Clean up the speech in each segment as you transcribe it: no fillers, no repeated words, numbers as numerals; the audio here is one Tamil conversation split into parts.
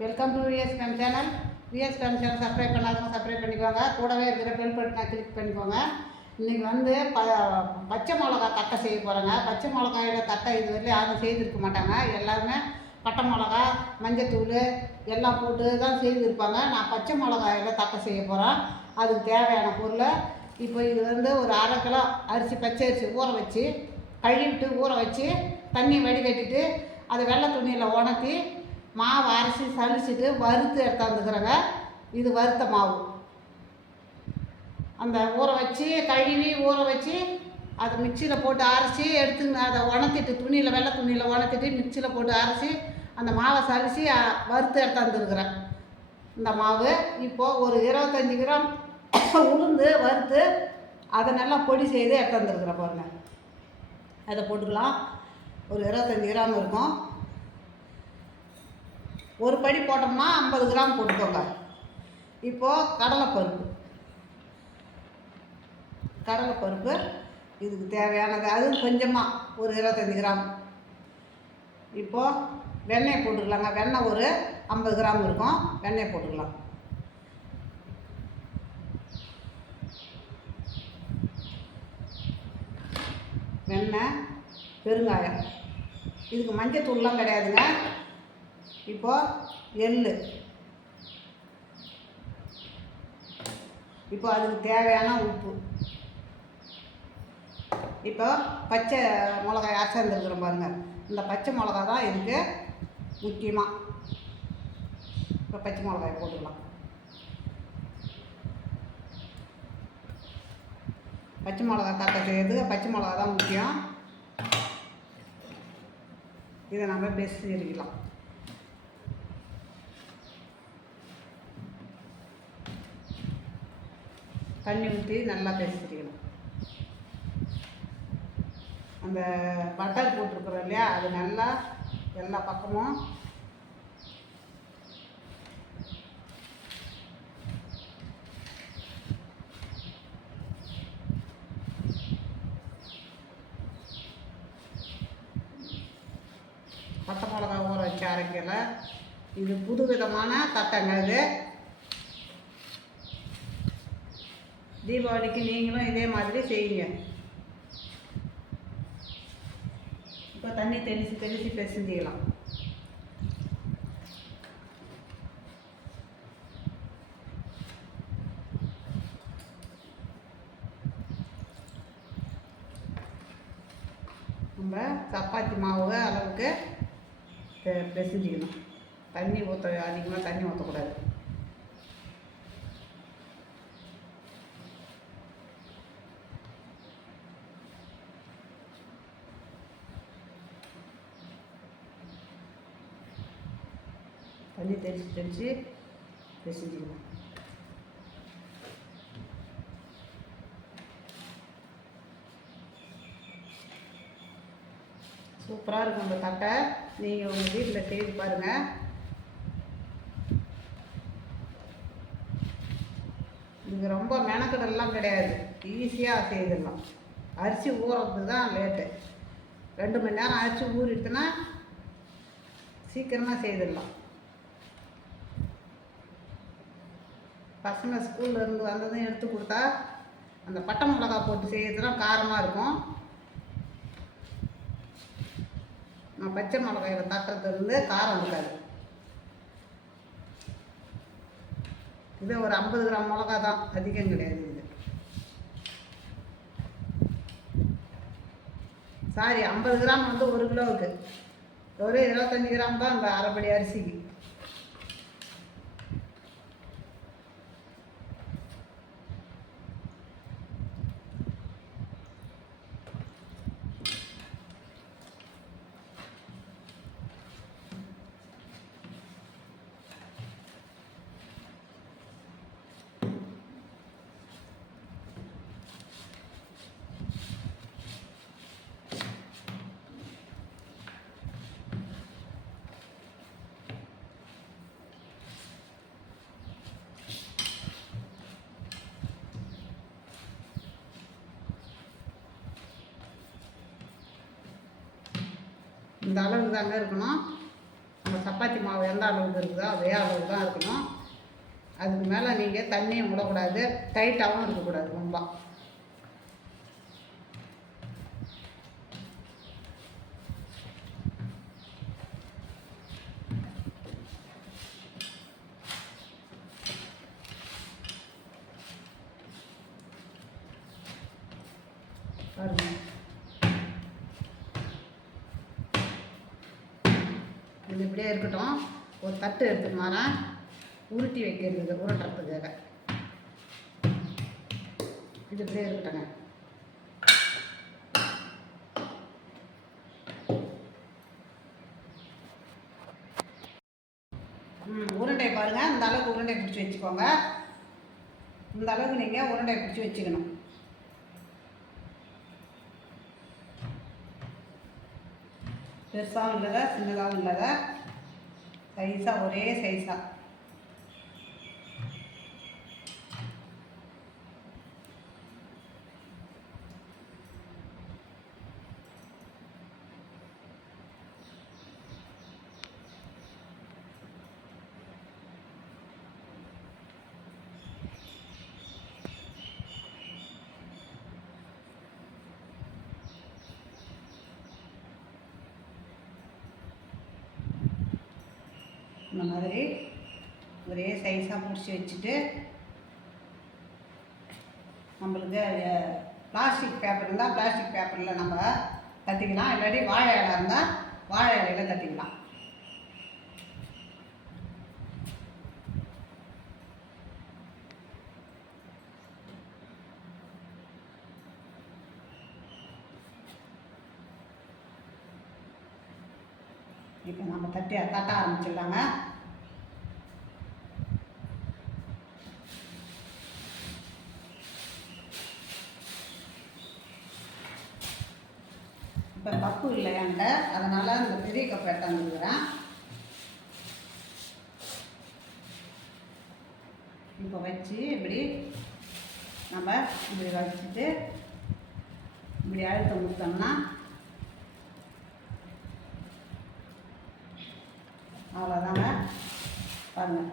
Welcome to VSPM channel. VSPM channel subscribe பண்ணாதவங்க சப்ஸ்கிரைப் பண்ணிக்கோங்க. கூடவே இருக்கிற பெல் பட்டனை கிளிக் பண்ணிக்கோங்க. இன்றைக்கி வந்து பச்சை மிளகா தட்டை செய்ய போகிறேங்க. பச்சை மிளகாயோட தட்டை இது வரையும் யாரும் செய்திருக்க மாட்டாங்க. எல்லாருமே பட்டை மிளகா, மஞ்சத்தூள் எல்லாம் போட்டு தான் செய்திருப்பாங்க. நான் பச்சை மிளகாயோட தட்டை செய்ய போகிறேன். அதுக்கு தேவையான பொருள் இப்போ இது வந்து ஒரு 1/2 கிலோ அரிசி, பச்சை அரிசி ஊற வச்சு கழுவிட்டு ஊற வச்சு தண்ணி வடிகட்டிட்டு அதை வெள்ளை துணியில் உணர்த்தி மாவு அரைச்சி சலிச்சுட்டு வறுத்து எடுத்தாந்துக்கிறேங்க. இது வறுத்த மாவு. அந்த ஊற வச்சு கழுவி ஊற வச்சு அதை மிக்சியில் போட்டு அரைச்சி எடுத்து அதை உணர்த்திட்டு துணியில் வெள்ளை துணியில் உணர்த்திட்டு மிக்சியில் போட்டு அரைச்சி அந்த மாவை சலிச்சு வறுத்து எடுத்தாந்துருக்குறேன். இந்த மாவு இப்போது ஒரு 25 கிராம் உளுந்து வறுத்து அதை நல்லா பொடி செய்து எடுத்தாந்துருக்குறேன் பாருங்கள். அதை போட்டுக்கலாம். ஒரு 25 கிராம் இருக்கும். ஒரு படி போட்டோம்னா 50 கிராம் போட்டுக்கோங்க. இப்போது கடலைப்பருப்பு இதுக்கு தேவையானது, அதுவும் கொஞ்சமாக ஒரு 25 கிராம். இப்போது வெண்ணெய் போட்டுக்கலாங்க. வெண்ணெய் ஒரு 50 கிராம் இருக்கும். வெண்ணெய் போட்டுக்கலாம். வெண்ணெய், பெருங்காயம். இதுக்கு மஞ்சள் தூள்லாம் கிடையாதுங்க. இப்போது எள். இப்போ அதுக்கு தேவையான உப்பு. இப்போ பச்சை மிளகாய் அரைச்சிருந்துருக்குறோம் பாருங்கள். இந்த பச்சை மிளகா தான் இதுக்கு முக்கியமாக. இப்போ பச்சை மிளகாய் போட்டுக்கலாம். பச்சை மிளகா தட்டை செய்யறதுக்கு பச்சை மிளகா தான் முக்கியம். இதை நம்ம பெஸ்ட் இருக்கலாம். தண்ணி ஊற்றி நல்லா பெருசிக்கணும். அந்த பட்டர் போட்டிருக்குறோம் இல்லையா, அது நல்லா எல்லா பக்கமும் பட்டை மிளகா ஊற வச்சு அரைக்கல. இது புது விதமான தட்டைங்க. இது தீபாவளிக்கு நீங்களும் இதே மாதிரி செய்யுங்க. இப்போ தண்ணி தெளித்து பிசைஞ்சிக்கலாம். நம்ம சப்பாத்தி மாவு அளவுக்கு பிசைஞ்சிக்கணும். தண்ணி அதிகமாக தண்ணி ஊற்றக்கூடாது. தண்ணி தெளித்து பிசைஞ்சிக்கணும். சூப்பராக இருக்கும் இந்த தட்டை. நீங்கள் உங்கள் வீட்டில் செய்து பாருங்கள். இது ரொம்ப மெனக்கடலாம் கிடையாது. ஈஸியாக செய்திடலாம். அரிசி ஊறதுக்கு தான் லேட்டு. 2 மணி நேரம் அரிசி ஊறிட்டுனா சீக்கிரமாக செய்திடலாம். பசங்க ஸ்கூலில் இருந்து வந்ததும் எடுத்து கொடுத்தா அந்த பட்டை மிளகா போட்டு செய்யறதுனா காரமாக இருக்கும். நான் பச்சை மிளகாயில் தட்டுறதுலேருந்து காரம் இருக்காது. இது ஒரு 50 கிராம் மிளகா தான், அதிகம் கிடையாது. இது சாரி 50 கிராம் வந்து 1 கிலோவுக்கு. ஒரு 25 கிராம் தான் இந்த அரைப்படி அரிசிக்கு. இந்த அளவுக்கு தாங்க இருக்கணும். நம்ம சப்பாத்தி மாவு எந்த அளவுக்கு இருக்குதோ அதே அளவுக்கு தான் இருக்கணும். அதுக்கு மேலே நீங்கள் தண்ணியை விடக்கூடாது, டைட்டாகவும் இருக்கக்கூடாது ரொம்ப. பாருங்க, இது இப்படியே இருக்கட்டும். ஒரு தட்டு எடுத்துட்டு வரேன், உருட்டி வைக்கிறதுக்கு, உருட்டுறதுக்காக. இது இப்படியே இருக்கட்டுங்க. உருண்டை பாருங்கள், இந்த அளவுக்கு உருண்டை பிடிச்சி வச்சுக்கோங்க. இந்த அளவுக்கு நீங்கள் உருண்டை பிடிச்சி வச்சுக்கணும். பெருசாகவும் இல்லாத சின்னதாகவும் இல்லாத சைஸாக, ஒரே சைஸாக. இந்த மாதிரி ஒரே சைஸாக பிடிச்சி வச்சுட்டு, நம்மளுக்கு பிளாஸ்டிக் பேப்பர் இருந்தால் பிளாஸ்டிக் பேப்பரில் நம்ம தட்டிக்கலாம், இல்லாட்டி வாழை இலை இருந்தால் வாழை இலையில் தட்டிக்கலாம். இப்போ நம்ம தட்ட ஆரம்பிச்சிடலாங்க. இப்போ கப்பு இல்லை என்கிட்ட, அதனால் இந்த பெரிய கப்பு எடுத்துக்கிறேன். இப்போ வச்சு இப்படி நம்ம இப்படி வச்சுட்டு இப்படி அழுத்தம் கொடுத்தோம்னா அவ்வளோதாங்க. பாருங்கள்,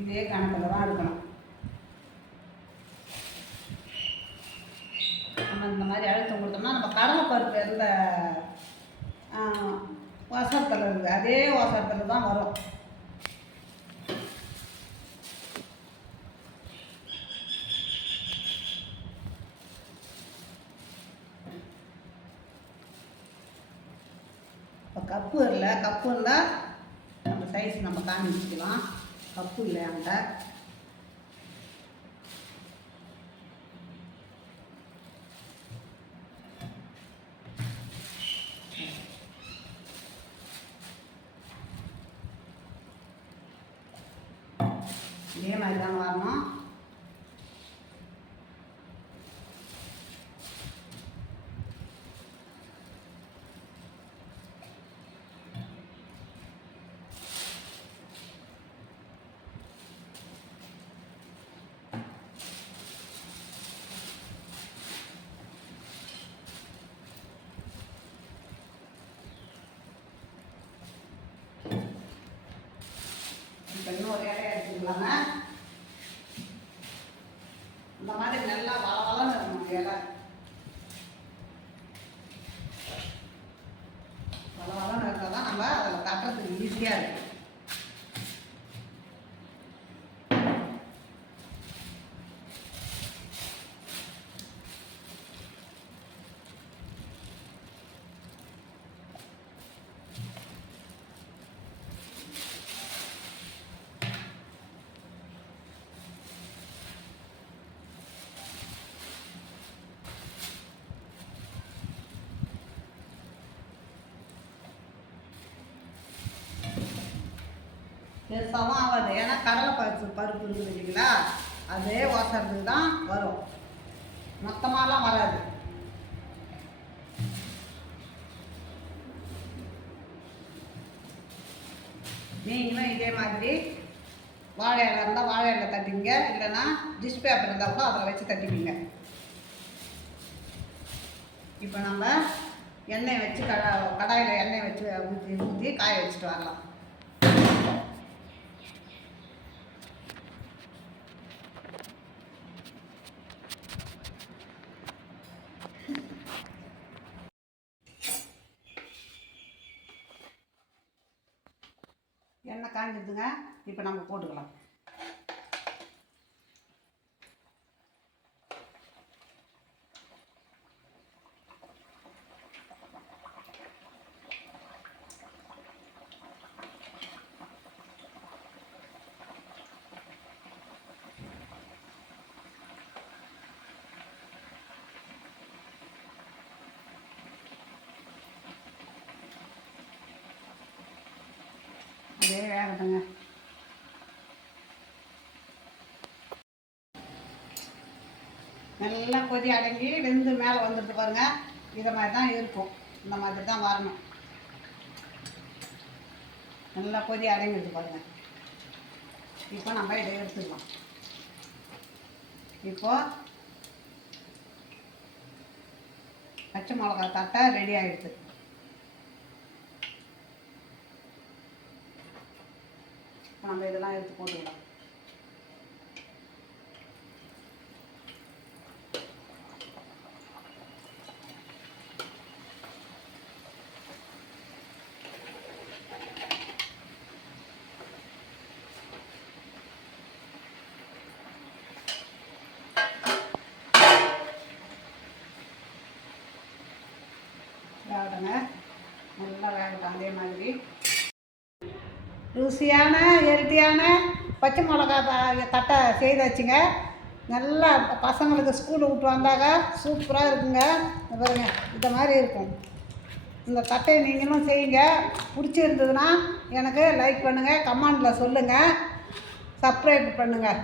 இதே கணக்கில் தான் இருக்கணும். நம்ம இந்த மாதிரி அழுத்தம் கொடுத்தோம்னா நம்ம கடலைப்பருப்பு எந்த வசரத்தில் இருக்குது அதே வசரத்தில் தான் வரும். இப்போ கப்பு இல்லை, கப்பு இருந்தால் நம்ம சைஸ் நம்ம காமிச்சிக்கலாம். கப்பு இல்லை என்கிட்ட. இதே மாதிரி தான் வரணும். இன்னும் ஒரு இலையை எடுத்துக்கலாங்க. இந்த மாதிரி நல்லா வளவளன்னு இருக்கணும் இலை. வளவளன்னு இருந்தால் தான் நம்ம அதில் தட்டுறதுக்கு ஈஸியாக இருக்கும். பெருசாகவும் ஆகாது, ஏன்னா கடலை பருப்பு இருக்குது இல்லைங்களா, அதே வாசறதுக்கு தான் வரும், மொத்தமாலாம் வராது. நீங்களும் இதே மாதிரி வாழை இலை இருந்தால் வாழை இலை தட்டிங்க, இல்லைன்னா டிஷ் பேப்பர் இருந்தால் கூட அதில் வச்சு தட்டிப்பீங்க. இப்போ நம்ம எண்ணெய் வச்சு கடாயில் எண்ணெய் வச்சு ஊற்றி காய வச்சுட்டு வரலாம். எண்ணெய் காஞ்சிடுதுங்க. இப்போ நம்ம போட்டுக்கலாம். அதே வேகட்டுங்க. நல்லா கொதி அடங்கி வெந்து மேலே வந்துட்டு பாருங்கள். இதை மாதிரி தான் இருக்கும். இந்த மாதிரி தான் வரணும். நல்லா கொதி அடங்கிடுது பாருங்கள். இப்போ நம்ம இதை எடுத்துக்கலாம். இப்போது பச்சை மிளகா தட்டை ரெடி ஆகிடுது. இப்போ நம்ம இதெல்லாம் எடுத்து போட்டுக்கலாம். வேகட்டுங்க. நல்லா வேகட்டும். அதே மாதிரி ருசியான ஹெல்த்தியான பச்சை மிளகா தட்டை செய்தாச்சுங்க. நல்லா பசங்களுக்கு ஸ்கூலு விட்டு வந்தாக்க சூப்பராக இருக்குங்க. பாருங்க, இந்த மாதிரி இருக்கும். இந்த தட்டையை நீங்களும் செய்யுங்க. பிடிச்சிருந்ததுன்னா எனக்கு லைக் பண்ணுங்கள், கமெண்டில் சொல்லுங்கள், சப்ஸ்கிரைப் பண்ணுங்கள்.